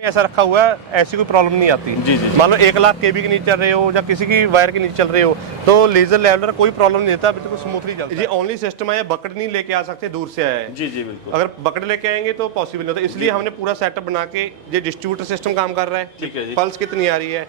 ऐसा रखा हुआ है, ऐसी कोई प्रॉब्लम नहीं आती। जी जी। मान लो 1 लाख केबी के नीचे चल रहे हो या किसी की वायर के नीचे चल रहे हो तो लेजर लेवलर कोई प्रॉब्लम नहीं देता, बिल्कुल स्मूथली चलता है। ये ओनली सिस्टम है, बकेट नहीं लेके आ सकते, दूर से आया है। जी जी बिल्कुल। अगर बकेट लेके आएंगे तो पॉसिबल नहीं होता, इसलिए हमने पूरा सेटअप बना के ये डिस्ट्रीब्यूटर सिस्टम काम कर रहा है। ठीक है जी। पल्स कितनी आ रही है,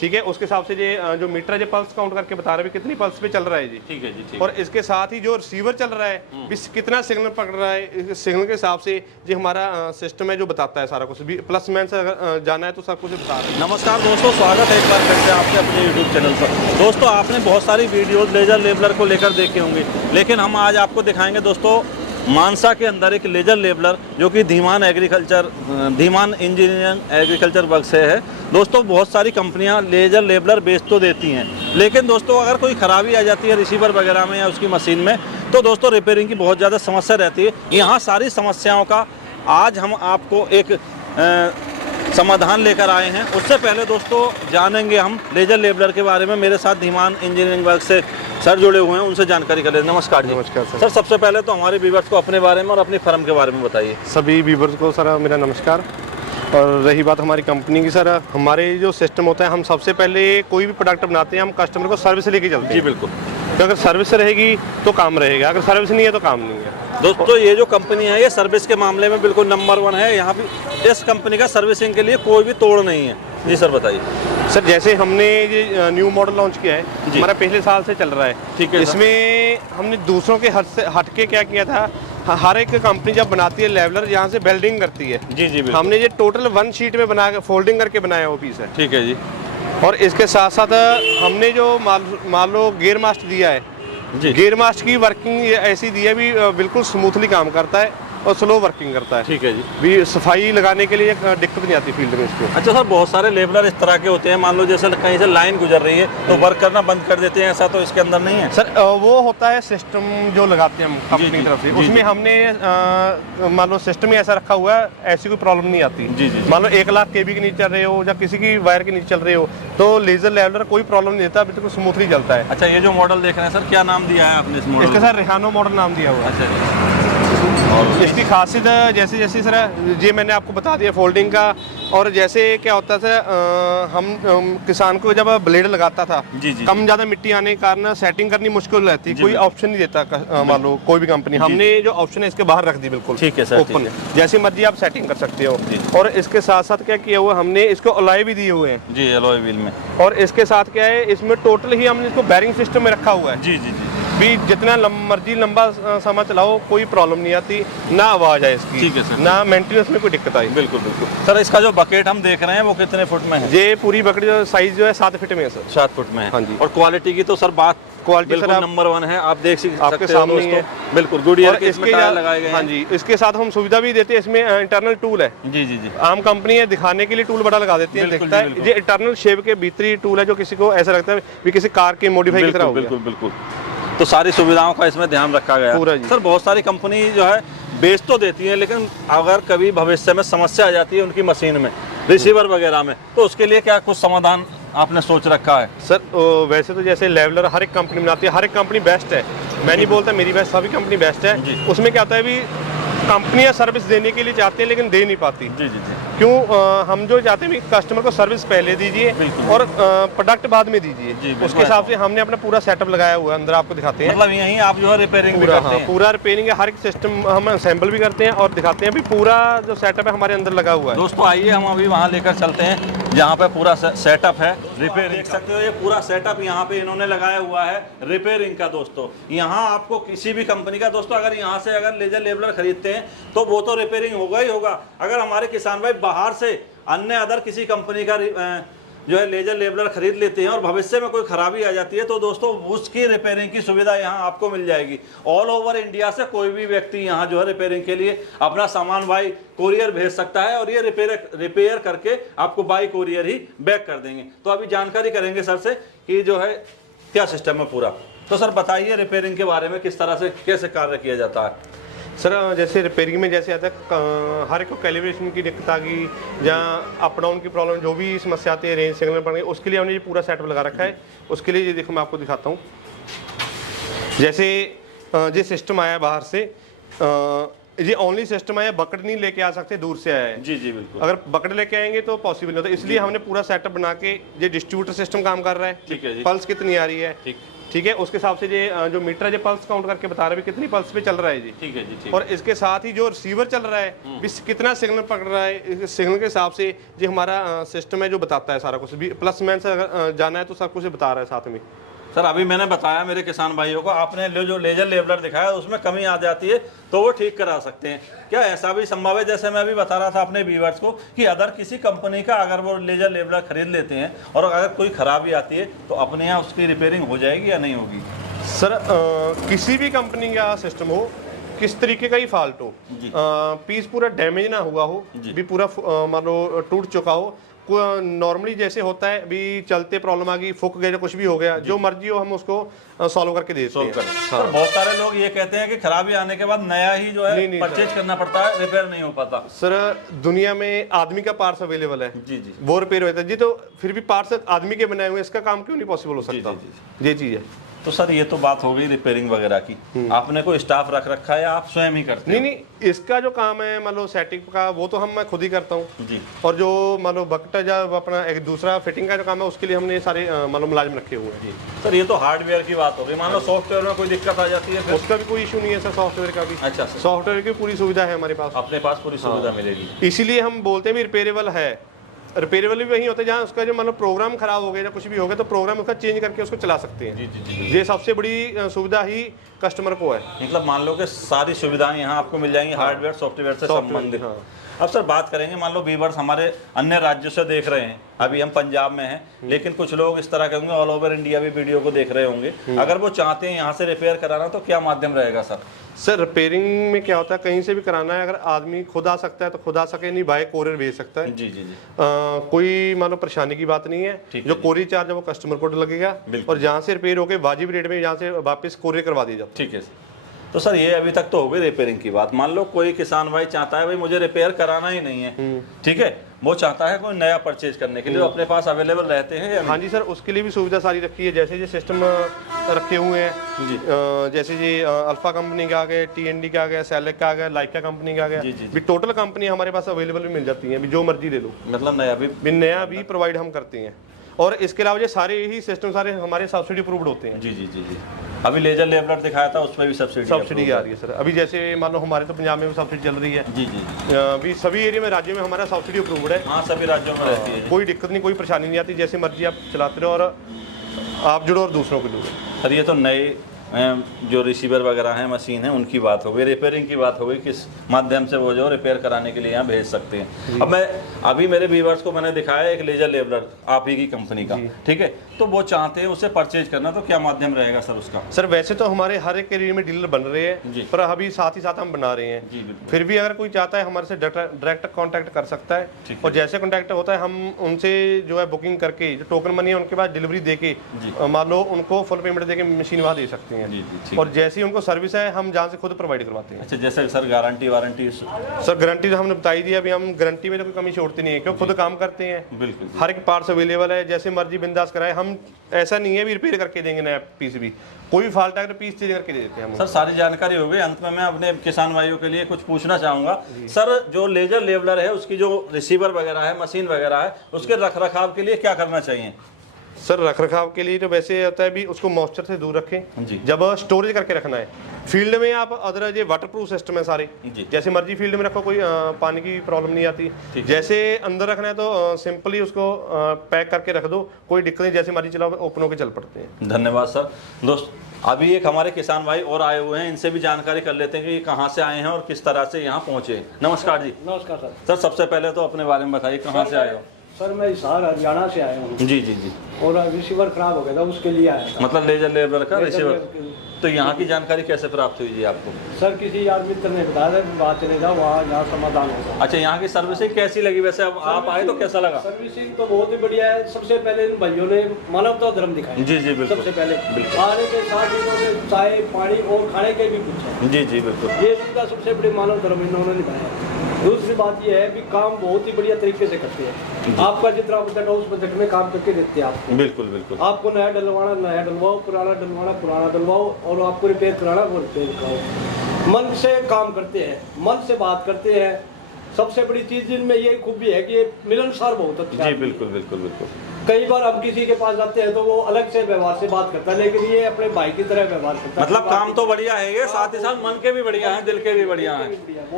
ठीक है, उसके हिसाब से ये जो मीटर है पल्स काउंट करके बता रहा है कितनी पल्स पे चल रहा है जी। ठीक है जी। ठीक। और इसके साथ ही जो रिसीवर चल रहा है भी कितना सिग्नल पकड़ रहा है, इस सिग्नल के हिसाब से ये हमारा सिस्टम है जो बताता है सारा कुछ भी। प्लस मैन से अगर जाना है तो सब कुछ बता रहा है। नमस्कार दोस्तों, स्वागत है एक बार फिर से आपके अपने YouTube चैनल पर। दोस्तों आपने बहुत सारी वीडियोस लेजर लेबलर को लेकर देखे होंगे, लेकिन हम आज आपको दिखाएंगे दोस्तों मानसा के अंदर एक लेजर लेबलर जो कि धीमान इंजीनियरिंग एग्रीकल्चर वर्क से है। दोस्तों बहुत सारी कंपनियां लेजर लेबलर बेच तो देती हैं, लेकिन दोस्तों अगर कोई ख़राबी आ जाती है रिसीवर वगैरह में या उसकी मशीन में तो दोस्तों रिपेयरिंग की बहुत ज़्यादा समस्या रहती है। यहाँ सारी समस्याओं का आज हम आपको एक समाधान लेकर आए हैं। उससे पहले दोस्तों जानेंगे हम लेजर लेबलर के बारे में। मेरे साथ धीमान इंजीनियरिंग वर्क से सर जुड़े हुए हैं, उनसे जानकारी कर लेते हैं। नमस्कार जी। नमस्कार सर, सबसे पहले तो हमारे व्यूअर्स को अपने बारे में और अपनी फर्म के बारे में बताइए। सभी व्यूअर्स को सर मेरा नमस्कार। और रही बात हमारी कंपनी की सर, हमारे जो सिस्टम होता है हम सबसे पहले कोई भी प्रोडक्ट बनाते हैं हम कस्टमर को सर्विस लेके चलते हैं। जी बिल्कुल। तो अगर सर्विस रहेगी तो काम रहेगा, अगर सर्विस नहीं है तो काम नहीं है। दोस्तों ये जो कंपनी है ये सर्विस के मामले में बिल्कुल नंबर 1 है। यहाँ भी इस कंपनी का सर्विसिंग के लिए कोई भी तोड़ नहीं है। जी सर बताइए। सर जैसे हमने ये न्यू मॉडल लॉन्च किया है, हमारा पिछले साल से चल रहा है। ठीक है। इसमें हमने दूसरों के हट के क्या किया था, हर एक कंपनी जब बनाती है लेवलर यहाँ से वेल्डिंग करती है। जी जी। हमने ये टोटल 1 शीट में बना के फोल्डिंग करके बनाया वो पीस है। ठीक है जी। और इसके साथ साथ हमने जो मान लो गियर मास्ट दिया है जी। गियर मास्ट की वर्किंग ऐसी दी है भी बिल्कुल स्मूथली काम करता है और स्लो वर्किंग करता है। ठीक है जी। भी सफाई लगाने के लिए दिक्कत नहीं आती फील्ड में इसको। अच्छा सर, बहुत सारे लेबलर इस तरह के होते हैं, मान लो जैसे कहीं से लाइन गुजर रही है तो वर्क करना बंद कर देते हैं, ऐसा तो इसके अंदर नहीं है सर। वो होता है सिस्टम जो लगाते हैं हम कंपनी की तरफ से, उसमें हमने मान लो सिस्टम ही ऐसा रखा हुआ है, ऐसी कोई प्रॉब्लम नहीं आती। जी जी। मान लो 1 लाख केबी के नीचे चल रहे हो या किसी की वायर के नीचे चल रहे हो तो लेजर लेवलर कोई प्रॉब्लम नहीं देता, बिल्कुल स्मूथली चलता है। अच्छा, ये जो मॉडल देख रहे हैं सर, क्या नाम दिया है आपने इस मॉडल? इसके सर रेहानो मॉडल नाम दिया हुआ है। अच्छा। और इसकी खासियत जैसे जैसे सर ये मैंने आपको बता दिया फोल्डिंग का। और जैसे क्या होता था हम किसान को जब ब्लेड लगाता था जी जी। कम ज़्यादा मिट्टी आने के कारण सेटिंग करनी मुश्किल रहती, कोई ऑप्शन नहीं देता मान लो कोई भी कंपनी। हमने जो ऑप्शन है इसके बाहर रख दी बिल्कुल। ठीक है सर, ओपन, जैसी मर्जी आप सेटिंग कर सकते हो। और इसके साथ साथ क्या किया हुआ हमने इसको अलॉय भी दिए हुए हैं। जी, अलॉय व्हील में। और इसके साथ क्या है, इसमें टोटल ही हमने इसको बैरिंग सिस्टम में रखा हुआ है। जी जी जी। भी जितना मर्जी लंबा समय चलाओ कोई प्रॉब्लम नहीं आती, ना आवाज है इसकी। ठीक है सर। ना मेंटेनेंस में कोई दिक्कत आई। बिल्कुल बिल्कुल। सर इसका जो बकेट हम देख रहे हैं वो कितने फुट में है? ये पूरी बकरी जो साइज जो है 7 फीट में है सर। 7 फुट में है। हाँ जी। और क्वालिटी की तो सर बात क्वालिटी बिल्कुल सर नंबर 1 है, आप देख सकते आपके सामने ही है। बिल्कुल गुडियर और के इसमें टायर लगाए गए हैं। हाँ जी, इसके साथ हम सुविधा भी देते हैं, इसमें इंटरनल टूल है। जी जी जी। आम कंपनी है दिखाने के लिए टूल बड़ा लगा देती है, दिखता है। ये इंटरनल शेप के भीतरी टूल है जो किसी को ऐसा लगता है भी किसी कार की मॉडिफाई की तरह हो गया। बिल्कुल बिल्कुल। तो सारी सुविधाओं का इसमें ध्यान रखा गया पूरा जी। सर बहुत सारी कंपनी जो है बेच तो देती है, लेकिन अगर कभी भविष्य में समस्या आ जाती है उनकी मशीन में, रिसीवर वगैरह में, तो उसके लिए क्या कुछ समाधान आपने सोच रखा है? सर वैसे तो जैसे लेवलर हर एक कंपनी बनाती है, हर एक कंपनी बेस्ट है, मैं नहीं बोलता मेरी बेस्ट, सभी कंपनी बेस्ट है। उसमें क्या होता है भी कंपनियां सर्विस देने के लिए चाहती हैं लेकिन दे नहीं पाती। जी जी जी। क्यों हम जो चाहते हैं कस्टमर को सर्विस पहले दीजिए और प्रोडक्ट बाद में दीजिए। उसके हिसाब से हमने अपना पूरा सेटअप लगाया हुआ है, अंदर आपको दिखाते हैं। मतलब यहीं आप जो है रिपेयरिंग भी करते हैं? पूरा रिपेयरिंग है, हर एक सिस्टम हम असेंबल भी करते हैं और दिखाते हैं भी पूरा जो सेटअप है हमारे अंदर लगा हुआ है। दोस्तों आइए हम अभी वहाँ लेकर चलते हैं जहाँ पे पूरा सेटअप है रिपेयरिंग। देख सकते हो ये पूरा सेटअप यहाँ पे इन्होंने लगाया हुआ है रिपेयरिंग का। दोस्तों यहाँ आपको किसी भी कंपनी का, दोस्तों अगर यहाँ से अगर लेजर लेबलर खरीदते हैं तो वो तो रिपेयरिंग होगा ही होगा। अगर हमारे किसान भाई बाहर से अन्य अदर किसी कंपनी का जो है लेजर लेबलर खरीद लेते हैं और भविष्य में कोई खराबी आ जाती है तो दोस्तों उसकी रिपेयरिंग की सुविधा यहाँ आपको मिल जाएगी। ऑल ओवर इंडिया से कोई भी व्यक्ति यहाँ जो है रिपेयरिंग के लिए अपना सामान बाई कोरियर भेज सकता है और ये रिपेयर करके आपको बाई कोरियर ही बैक कर देंगे। तो अभी जानकारी करेंगे सर से कि जो है क्या सिस्टम है पूरा। तो सर बताइए रिपेयरिंग के बारे में, किस तरह से कैसे कार्य किया जाता है? सर जैसे रिपेयरिंग में जैसे आता है हर एक को कैलिब्रेशन की दिक्कत आ गई, जहाँ अप डाउन की प्रॉब्लम जो भी समस्या आती है, रेंज सिग्नल पड़ गई, उसके लिए हमने ये पूरा सेटअप लगा रखा है। उसके लिए ये देखो मैं आपको दिखाता हूँ। जैसे ये सिस्टम आया बाहर से, ये ओनली सिस्टम है, बकेट नहीं लेके आ सकते, दूर से आया है। जी जी बिल्कुल। अगर बकेट लेके आएंगे तो पॉसिबल नहीं होता, इसलिए हमने पूरा सेटअप बना के, ये डिस्ट्रीब्यूटर सिस्टम काम कर रहा है। ठीक है जी। पल्स कितनी आ रही है, ठीक ठीक है, उसके हिसाब से ये जो मीटर है ये पल्स काउंट करके बता रहा है भी कितनी पल्स पे चल रहा है जी। ठीक है जी। ठीक। और इसके साथ ही जो रिसीवर चल रहा है भी कितना सिग्नल पकड़ रहा है, इस सिग्नल के हिसाब से जो हमारा सिस्टम है जो बताता है सारा कुछ भी। प्लस मैन से अगर जाना है तो सब कुछ बता रहा है साथ में। सर अभी मैंने बताया मेरे किसान भाइयों को, आपने जो लेजर लेवलर दिखाया उसमें कमी आ जाती है तो वो ठीक करा सकते हैं क्या? ऐसा भी संभव है, जैसे मैं अभी बता रहा था अपने व्यूअर्स को कि अदर किसी कंपनी का अगर वो लेजर लेवलर खरीद लेते हैं और अगर कोई खराबी आती है तो अपने यहाँ उसकी रिपेयरिंग हो जाएगी या नहीं होगी? सर किसी भी कंपनी का सिस्टम हो, किस तरीके का ही फॉल्ट हो, पीस पूरा डैमेज ना हुआ हो, भी पूरा मान लो टूट चुका हो, नॉर्मली जैसे होता है भी चलते प्रॉब्लम आ गई, फूक गया, कुछ भी हो गया, जो मर्जी हो हम उसको सॉल्व करके देते हैं। हाँ। तो बहुत सारे लोग ये कहते हैं कि खराबी आने के बाद नया ही जो है परचेज करना पड़ता है, रिपेयर नहीं हो पाता। सर दुनिया में आदमी का पार्ट्स अवेलेबल है जी जी, वो रिपेयर होता है जी, तो फिर भी पार्ट्स आदमी के बनाए हुए, इसका काम क्यों नहीं पॉसिबल हो सकता? ये चीज़ है। तो सर ये तो बात हो गई रिपेयरिंग वगैरह की, आपने कोई स्टाफ रख रखा है या आप स्वयं ही करते हैं? नहीं, इसका जो काम है मान लो सेटिंग का वो तो मैं खुद ही करता हूँ जी। और जो मान लो बकेट जब अपना एक दूसरा फिटिंग का जो काम है उसके लिए हमने सारे मान लो मुलाजिम रखे हुए हैं जी। सर ये तो हार्डवेयर की बात हो गई, मान लो सॉफ्टवेयर में कोई दिक्कत आ जाती है फिर? उसका भी कोई इशू नहीं है सर, सॉफ्टवेयर का भी। अच्छा, सॉफ्टवेयर की पूरी सुविधा है हमारे पास, अपने पास पूरी सुविधा मिलेगी। इसीलिए हम बोलते हैं भी रिपेयरेबल है। रिपेयरेबल भी वही होता है जहाँ उसका जो मतलब प्रोग्राम खराब हो गया या कुछ भी हो गया तो प्रोग्राम उसका चेंज करके उसको चला सकते हैं। जी जी जी। ये सबसे बड़ी सुविधा ही कस्टमर को है। मतलब मान लो कि सारी सुविधाएं यहाँ आपको मिल जाएंगी, हार्डवेयर सॉफ्टवेयर से संबंधित। हाँ। अब सर बात करेंगे, मान लो व्यूअर्स हमारे अन्य राज्यों से देख रहे हैं, अभी हम पंजाब में हैं, लेकिन कुछ लोग इस तरह के होंगे ऑल ओवर इंडिया भी वीडियो को देख रहे होंगे, अगर वो चाहते हैं यहाँ से रिपेयर कराना तो क्या माध्यम रहेगा सर? सर रिपेयरिंग में क्या होता है, कहीं से भी कराना है, अगर आदमी खुद आ सकता है तो खुद आ सके, नहीं बाय कोरियर भेज सकता है। जी जी जी। कोई मान लो परेशानी की बात नहीं है, जो कोरियर चार्ज है वो कस्टमर को लगेगा और जहाँ से रिपेयर होकर वाजिब रेट में यहाँ से वापस कोरियर करवा दी जाती है। ठीक है। तो सर ये अभी तक तो हो गई रिपेयरिंग की बात। मान लो कोई किसान भाई चाहता है भाई मुझे रिपेयर कराना ही नहीं है, ठीक है, वो चाहता है कोई नया परचेज करने के लिए, अपने पास अवेलेबल रहते हैं? हाँ जी सर, उसके लिए भी सुविधा सारी रखी है, जैसे ये सिस्टम रखे हुए हैं जी। जैसे ये अल्फा कंपनी का आ गया, TND का आ गया, सेलेक्ट का आ गया, लाइका कंपनी का आ गया, भी टोटल कंपनी हमारे पास अवेलेबल भी मिल जाती है, जो मर्जी ले लो। मतलब नया भी प्रोवाइड हम करते हैं। और इसके अलावा ये सारे ही सिस्टम सारे हमारे सब्सिडी अप्रूव्ड होते हैं। जी जी जी जी। अभी लेजर लेवलर दिखाया था उसमें भी सब्सिडी आ रही है सर। अभी जैसे मान लो हमारे तो पंजाब में भी सब्सिडी चल रही है। जी जी। अभी सभी एरिया में राज्यों में हमारा सब्सिडी अप्रूव्ड है। हाँ सभी राज्यों में रहती है, कोई दिक्कत नहीं, कोई परेशानी नहीं आती, जैसे मर्जी आप चलाते रहो और आप जुड़ो और दूसरों को जुड़ो। सर ये तो नए जो रिसीवर वगैरह हैं, मशीन है, उनकी बात हो गई। रिपेयरिंग की बात हो गई, किस माध्यम से वो जो रिपेयर कराने के लिए यहाँ भेज सकते हैं। अब मैं अभी मेरे व्यूअर्स को मैंने दिखाया एक लेजर लेवलर आप ही की कंपनी का, ठीक है, तो वो चाहते हैं उसे परचेज करना, तो क्या माध्यम रहेगा सर उसका? सर वैसे तो हमारे हर एक एरिया में डीलर बन रहे हैं, पर अभी साथ ही साथ हम बना रहे हैं। फिर भी अगर कोई चाहता है हमारे से डायरेक्ट कांटेक्ट कर सकता है, और जैसे कांटेक्ट होता है हम उनसे जो है बुकिंग करके जो टोकन मनी है उनके पास डिलीवरी देके मान लो उनको फुल पेमेंट देके मशीन वहाँ दे सकते हैं। और जैसी उनको सर्विस है हम जहाँ से खुद प्रोवाइड करवाते हैं। अच्छा, जैसे sir guarantee warranty? Sir guarantee तो हमने बताई दी, अभी हम गारंटी में तो कोई कमी छोड़ती नहीं है, क्योंकि खुद काम करते हैं। बिल्कुल, हर एक पार्ट्स अवेलेबल है, जैसे मर्जी बिंदास कराए, हम ऐसा नहीं है भी रिपेयर करके देंगे नया पीस भी, कोई फॉल्ट है तो पीस चेंज करके दे देते हैं हम। सर सारी जानकारी हो गई। अंत में मैं अपने किसान भाइयों के लिए कुछ पूछना चाहूँगा सर, जो लेजर लेवलर है उसकी जो रिसीवर वगैरह है, मशीन वगैरह है, उसके रख रखाव के लिए क्या करना चाहिए? सर रख रखाव के लिए तो वैसे होता है भी उसको मॉइस्चर से दूर रखें जी। जब स्टोरेज करके रखना है। फील्ड में आप अदर ये वाटरप्रूफ सिस्टम है सारे, जैसे मर्जी फील्ड में रखो, कोई पानी की प्रॉब्लम नहीं आती। जैसे अंदर रखना है तो सिंपली उसको पैक करके रख दो, कोई दिक्कत नहीं, जैसे मर्जी चलाओ ओपन होकर चल पड़ते हैं। धन्यवाद सर। दोस्त अभी एक हमारे किसान भाई और आए हुए हैं, इनसे भी जानकारी कर लेते हैं कि ये कहाँ से आए हैं और किस तरह से यहाँ पहुँचे। नमस्कार जी। नमस्कार सर। सर सबसे पहले तो अपने बारे में बताइए, कहाँ से आए हो? सर मैं हिसार हरियाणा से आया हूँ। जी जी जी। और रिसीवर खराब हो गया था, उसके लिए आया था। मतलब लेजर लेवलर का रिसीवर। तो यहाँ की जानकारी कैसे प्राप्त हुई जी आपको? सर किसी यार मित्र ने बताया था, बात चले जाओ वहाँ, यहाँ समाधान होगा। अच्छा, यहाँ की सर्विसिंग कैसी लगी वैसे? अब आप आए तो कैसा लगा? सर्विसिंग तो बहुत ही बढ़िया है। सबसे पहले इन भाइयों ने मानवता धर्म दिखाया। जी जी बिल्कुल। सबसे पहले आने के साथ इन्होंने चाय पानी और खाने के भी पूछा। जी जी बिल्कुल। ये सुविधा सबसे बड़ी मानव धर्म इन्होंने निभाया। दूसरी बात ये है कि काम बहुत ही बढ़िया तरीके से करते हैं। आपका जितना बजट हो उस बजट में काम करके देते हैं आपको। बिल्कुल बिल्कुल। आपको नया डलवाना नया डलवाओ, पुराना डलवाना पुराना डलवाओ, और आपको रिपेयर कराना वो रिपेयर कराओ। मन से काम करते हैं, मन से बात करते हैं। सबसे बड़ी चीज इनमें ये खूबी है कि ये मिलनसार बहुत अच्छा जी है। बिल्कुल बिल्कुल बिल्कुल। कई बार हम किसी के पास जाते हैं तो वो अलग से व्यवहार से बात करता है, लेकिन ये अपने भाई की तरह व्यवहार करता है। मतलब काम तो बढ़िया है ये, साथ ही साथ मन के भी बढ़िया हैं, दिल के भी बढ़िया हैं,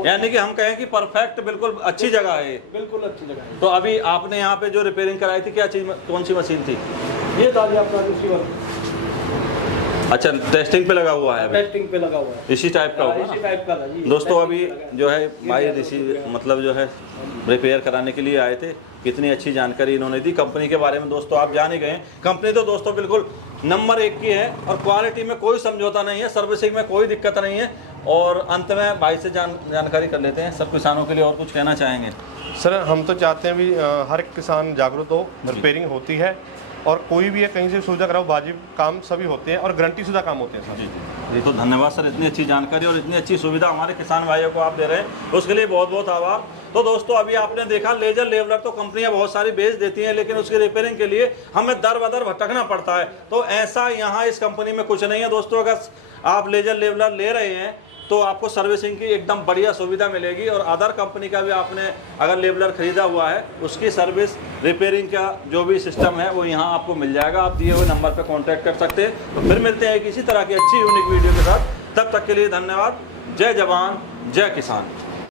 यानी कि हम कहें कि परफेक्ट बिल्कुल अच्छी जगह है ये। बिल्कुल अच्छी जगह है। तो अभी आपने यहाँ पे जो रिपेयरिंग कराई थी, क्या चीज, कौन सी मशीन थी? ये था जी अपना रिसीवर, अच्छा टेस्टिंग पे लगा हुआ है अभी? टेस्टिंग पे लगा हुआ है। इसी टाइप का होगा इसी ना? टाइप का था जी। दोस्तों अभी टेस्टिंग पे लगा है। जो है भाई ऋषि मतलब जो है रिपेयर कराने के लिए आए थे, कितनी अच्छी जानकारी इन्होंने दी कंपनी के बारे में। दोस्तों आप जान ही गए, कंपनी तो दोस्तों बिल्कुल नंबर 1 की है और क्वालिटी में कोई समझौता नहीं है, सर्विसिंग में कोई दिक्कत नहीं है। और अंत में भाई से जानकारी कर लेते हैं, सब किसानों के लिए और कुछ कहना चाहेंगे? सर हम तो चाहते हैं भी हर एक किसान जागरूक हो, रिपेयरिंग होती है और कोई भी है कहीं से सुविधा कराओ, वाजिब काम सभी होते हैं और गारंटी शुदा काम होते हैं सर। जी जी, तो धन्यवाद सर, इतनी अच्छी जानकारी और इतनी अच्छी सुविधा हमारे किसान भाइयों को आप दे रहे हैं, उसके लिए बहुत बहुत आभार। तो दोस्तों अभी आपने देखा लेजर लेवलर तो कंपनियां बहुत सारी बेच देती हैं, लेकिन उसकी रिपेयरिंग के लिए हमें दर बदर भटकना पड़ता है। तो ऐसा यहाँ इस कंपनी में कुछ नहीं है दोस्तों। अगर आप लेजर लेवलर ले रहे हैं तो आपको सर्विसिंग की एकदम बढ़िया सुविधा मिलेगी, और अदर कंपनी का भी आपने अगर लेवलर खरीदा हुआ है उसकी सर्विस रिपेयरिंग का जो भी सिस्टम है वो यहाँ आपको मिल जाएगा। आप दिए हुए नंबर पर कांटेक्ट कर सकते हैं। तो फिर मिलते हैं किसी तरह की अच्छी यूनिक वीडियो के साथ, तब तक के लिए धन्यवाद। जय जवान जय किसान।